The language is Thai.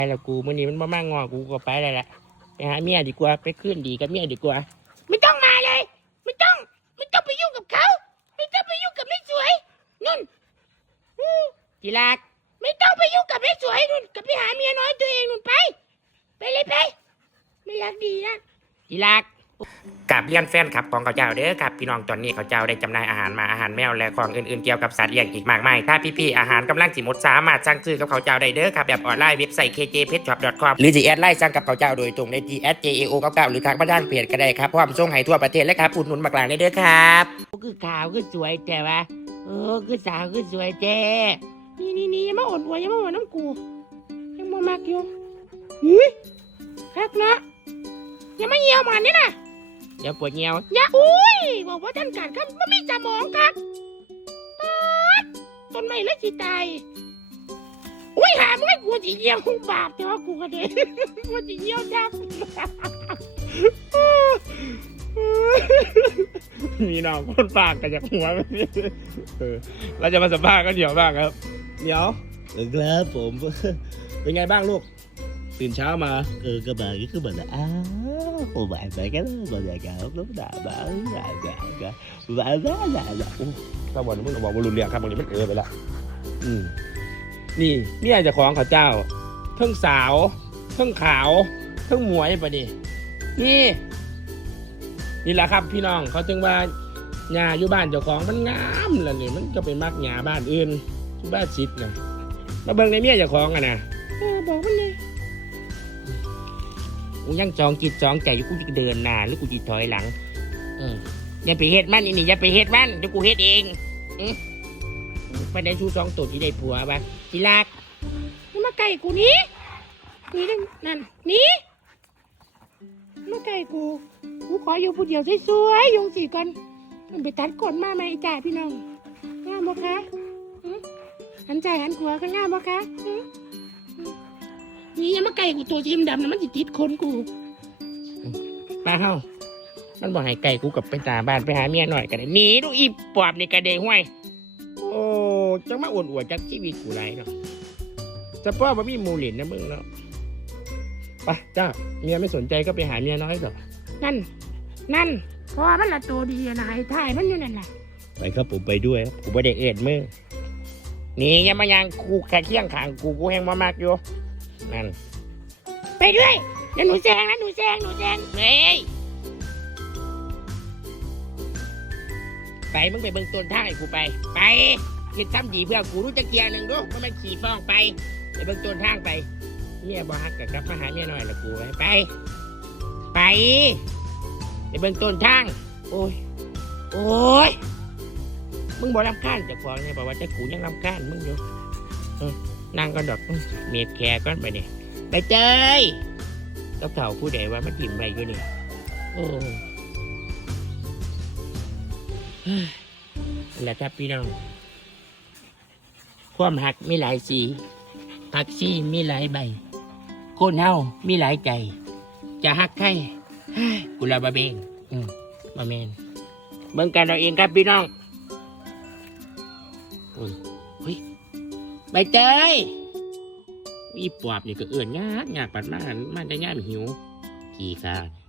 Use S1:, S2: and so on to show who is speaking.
S1: แล้วกูมื้อนี้มันมางอกูก็ไปแล้วแหละไปหาเมียดีกว่าไปคืนดีกับเมียดีกว่าไม่ต้องมาเลยไม่ต้องไปยุ่งกับเขาไม่ต้องไปยุ่งกับแม่สวยนุ่นทีรักไม่ต้องไปยุ่งกับแม่สวยนุ่นกับไปหาเมียน้อยตัวเองนุ่นไปเลยไปไม่รักดีนะทีรักกับเลี้ยนแฟนขับของเขาเจ้าเด้อครับพี่น้องตอนนี้เขาเจ้าได้จำหน่ายอาหารมาอาหารแมวและของอื่นๆเกี่ยวกับสัตว์เลี้ยงอีกมากมายถ้าพี่ๆอาหารกำลังสิหมดสามารถสั่งซื้อกับเขาเจ้าได้เด้อครับแบบออนไลน์เว็บไซต์ kjpetshop.com หรือจะแอดไลน์สั่งกับเขาเจ้าโดยตรงใน @jao99 หรือทางบ้านเพจก็ได้ครับพร้อมส่งให้ทั่วประเทศและครับอุดหนุนมากลางได้เด้อครับคือขาวคือสวยแต่ว่าคือสาวคือสวยแจ้นี่ยังมาอดหัวยังมาหัวน้ำกูยังมามากอยู่คักนะยังไม่เหี่ยวมันนี่นะอย่าปวดเหี่ยวอย่าบอกว่าท่านกัดครับไม่มีสมองครับต้นไม้แล้วจีตายหามึงให้กูจีเหี่ยวบาปแต่ว่ากูกระเด็นกูจีเหี่ยวจับมีน้องคนปากกันจากหัวเราจะมาสัมภาษณ์กันเดี๋ยวบ้างครับเดี๋ยว
S2: ครับผม
S1: เป็นไงบ้างลูกตื่นเช้ามา
S2: các bạn cứ mình là ồ bạn cái đó mà là cả lúc đã bạn là bạn đó là
S1: ถ้าบอกมึงบอกว่ารุนแรงครับบางทีมันไปละนี่เนี่ยจะของเขาเจ้าเพิ่งสาวเพิ่งขาวเพิ่งหมวยปะนี่แหละครับพี่น้องเขาจึงว่าหญ้าอยู่บ้านเจ้าของมันงามแล้วนี่มันก็ไปมักหญ้าบ้านอื่นที่บ้านชิดนะมาเบิ่งในเมียเจ้าของอะนะบอกมันเลยกูยังจองจิตจองใจอยู่กูจะเดินหน้าหรือกูจะถอยหลังอย่าไปเฮ็ดมันนี่อย่าไปเฮ็ดมันเดี๋ยวกูเฮ็ดเองไปได้ชู2ตัวที่ได้ผัวบ้างทีรักนี่มาไก่กูนี่นั่นนี่มาไก่กูขออยู่ผู้เดียวสวยๆยงสีก่อนมันไปตัดก่อนมาไหมจ่าพี่น้องงามบ่คะหันใจหันขวาก็งามบ่คะนี่ยังมาไก่กูตัวจิ้มดำนะมันจะติดคนกูมาเฮ้ามันบอกให้ไก่กูกับไปตาบ้านไปหาเมียหน่อยกันหนีดูอีปอบในกระเดยห้วยโอ้จังมาอวดจักชีวิตกูไรเนาะจะพ่อมามีมูลินนะมึงเนาะไปจ้าเมียไม่สนใจก็ไปหาเมียน้อยเถอะนั่นพอมันละตัวดีนะไอ้ท่ายมันอยู่นั่นแหละ
S2: ไปครับผมไปด้วย
S1: กูไปเด็กเอ็ดมือนี่ยังมายังกูแค่เคียงขางกูแห้งมากอยู่นั่นไปด้วยเดี๋ยวหนูแซงเฮ้ยไปมึงไปเบิ่งต้นทางให้กูไปคิดทำดีเพื่อกูรู้จักเกียร์หนึ่งดูว่ามันขี่ฟ้องไปเบิ่งต้นทางไปเมียบ่ฮักกับมาหาเมียน้อยละกูไปไปเบิ่งต้นทางโอ้ยมึงบ่รำคาญจากของเนี่ยบอกว่าจะกูยังรำคาญมึงอยู่นั่งก็ดอกเมียแคร์ก้อนไปเนี่ยไปเจยเจ้าเก่าผู้ใดว่ามันถิ่มไปอยู่นี่แหละครับพี่น้องความหักมีหลายสีผักชีมีหลายใบคนเฮามีหลายใจจะหักใครกุลาบะเบงบะเมนเบิ่งกันเราเองครับพี่น้องใบเตยอีปอบนี่ก็เอื่อนยากปัดมาได้ง่ายหิวขี่ขา